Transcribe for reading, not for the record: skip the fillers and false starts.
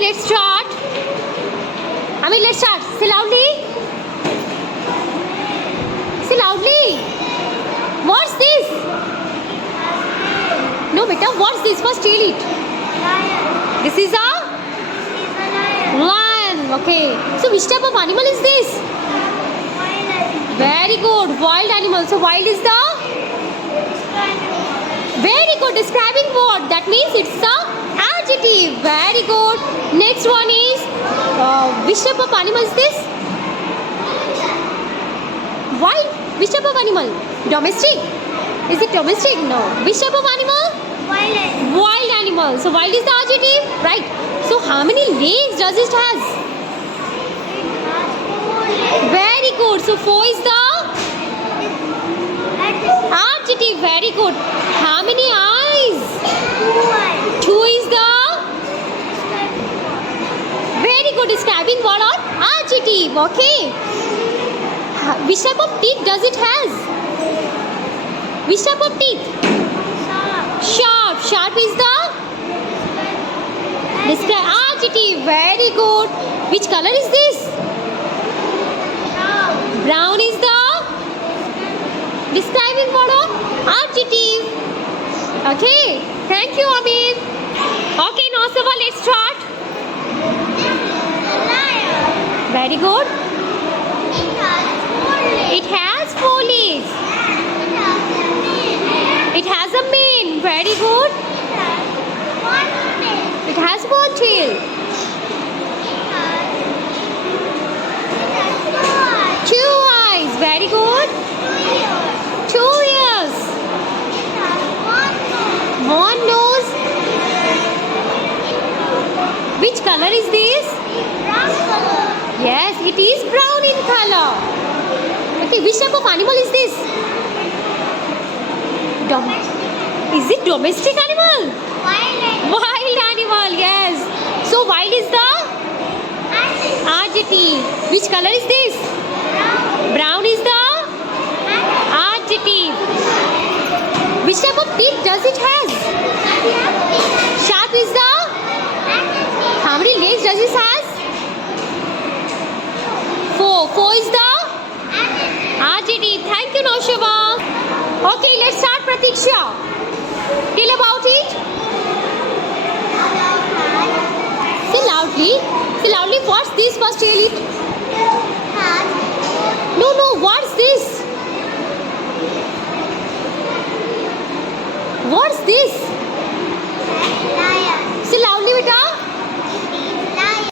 let's start. Let's start. Say loudly. Say loudly. What's this? No, beta. What's this? First tell it. Lion. This is a lion. Okay. So which type of animal is this? Wild animal. Very good. Wild animal. So wild is the? Very good. Describing what? That means it's a adjective. Very good. Next one is which type of animal is this? Wild. Which type of animal? Domestic. Is it domestic? No. Which type of animal? Wild animal. Wild animal. So wild is the adjective, right? So how many legs does it has? Very good. So 4 is the adjective. Very good. How many eyes? 2 is the very good. Describing what on adjective. Okay. Which type of teeth does it has? Which type of teeth? Sharp. Sharp is the describe adjective. Very good. Which color is this? Brown is the describing what on adjective. Okay. Thank you, Amir. Okay, now Sava, let's start. Very good. It has 4 legs. It has a mane. Very good. It has 1 tail. 2 eyes. Very good. 2 ears. 1 nose. Which color is this? Brown color. Yes, it is brown in color. Okay, which type of animal is this? Is it domestic animal? Wild animal. Wild animal, yes. So wild is the adjective. Which color is this? Brown. Brown is the adjective. Which type of teeth does it has? Sharp is the? How many legs does it has? 4. 4 is the adjective. Thank you, Noshava. Okay, let's start, Pratiksha. Tell about it. Say loudly. Say loudly. What's this? First tell it. No. What's this? What's this?